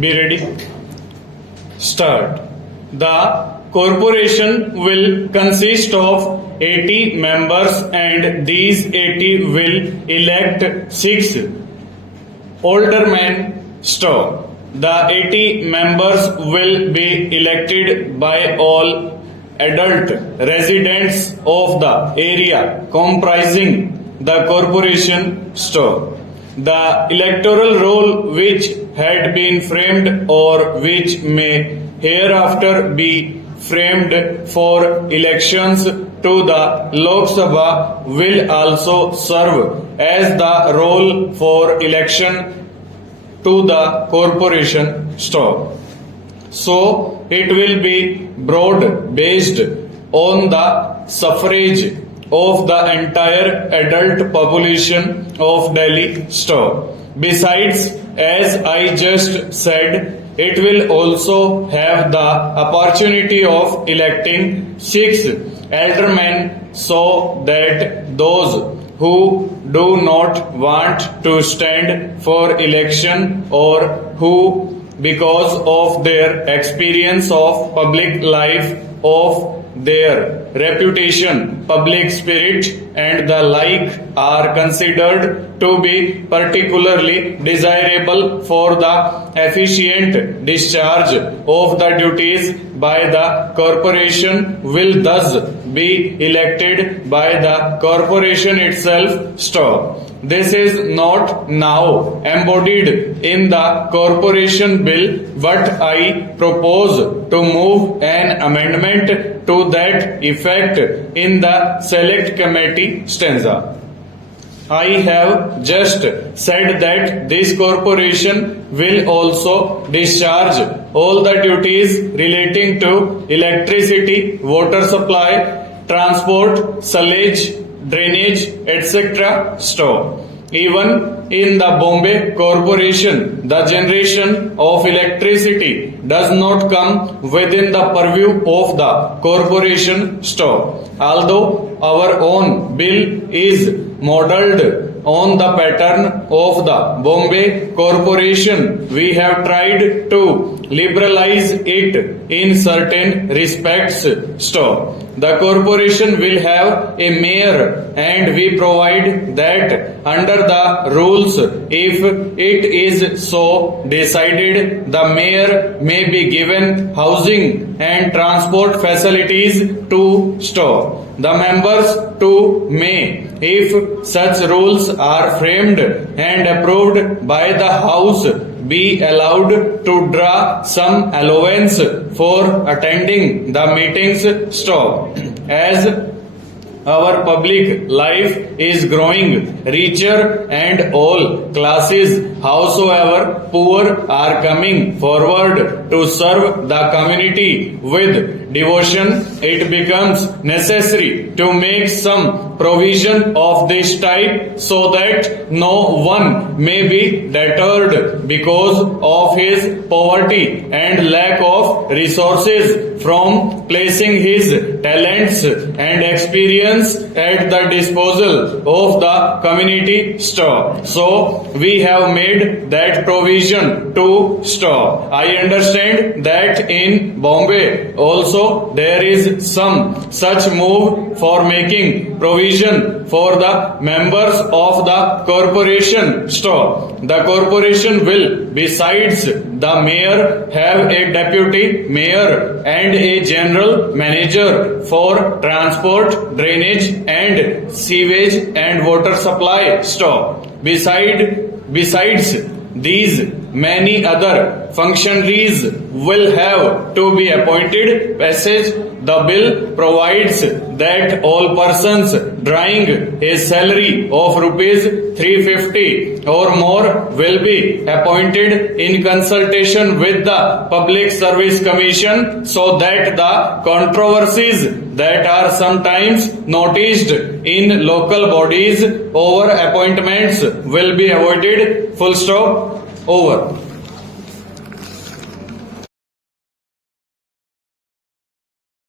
Be ready. Start. The corporation will consist of 80 members and these 80 will elect 6 aldermen. Stop. The 80 members will be elected by all adult residents of the area comprising the corporation. Stop. The electoral roll which had been framed or which may hereafter be framed for elections to the Lok Sabha will also serve as the roll for election to the corporation. Stop. So it will be broad based on the suffrage of the entire adult population of Delhi. Stop. Besides, as I just said, it will also have the opportunity of electing 6 aldermen so that those who do not want to stand for election or who, because of their experience of public life, of their reputation, public spirit and the like, are considered to be particularly desirable for the efficient discharge of the duties by the corporation will thus be elected by the corporation itself. Stop. This is not now embodied in the corporation bill, but I propose to move an amendment to that effect in the select committee stanza. I have just said that this corporation will also discharge all the duties relating to electricity, water supply, transport, sewage, drainage, etc. Stop. Even in the Bombay Corporation, the generation of electricity does not come within the purview of the corporation. Stop. Although our own bill is modelled on the pattern of the Bombay Corporation, we have tried to liberalize it in certain respects. Stop. The corporation will have a mayor and we provide that under the rules, if it is so decided, the mayor may be given housing and transport facilities to. Stop. The members too may, if such rules are framed and approved by the House, be allowed to draw some allowance for attending the meetings. Stop. As our public life is growing richer and all classes, howsoever poor, are coming forward to serve the community with devotion, it becomes necessary to make some provision of this type so that no one may be deterred because of his poverty and lack of resources from placing his talents and experience at the disposal of the community. Stop. So we have made that provision to. Stop. I understand that in Bombay also there is some such move for making provision for the members of the corporation. Stop. The corporation will, besides the mayor, have a deputy mayor and a general manager for transport, drainage and sewage and water supply. Stop. Besides these, many other functionaries will have to be appointed. Passage. The bill provides that all persons drawing a salary of rupees 350 or more will be appointed in consultation with the Public Service Commission so that the controversies that are sometimes noticed in local bodies over appointments will be avoided. Full stop. Over.